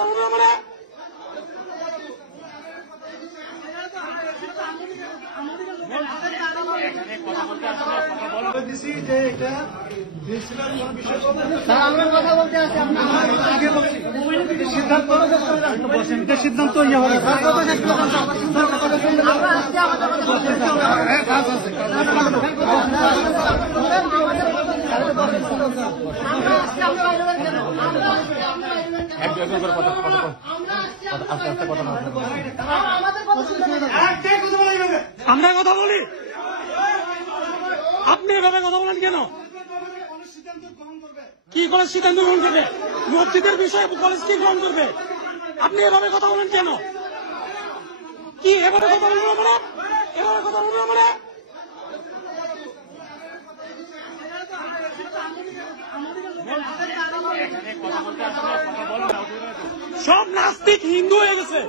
কথা বলবো না মানে আমরা কথা বলতে আছি সিদ্ধান্ত ইয়ে হবে আমরা কথা বলি, আপনি এভাবে কথা বলেন কেন? কি করে সিদ্ধান্ত গ্রহণ করবে? মসজিদের বিষয়ে কলেজ কি গ্রহণ করবে? আপনি এভাবে কথা বলেন কেন? কি এভাবে কথা বলবো আমরা? এভাবে কথা বলবো আমরা? সব নাস্তিক হিন্দু হয়ে গেছে।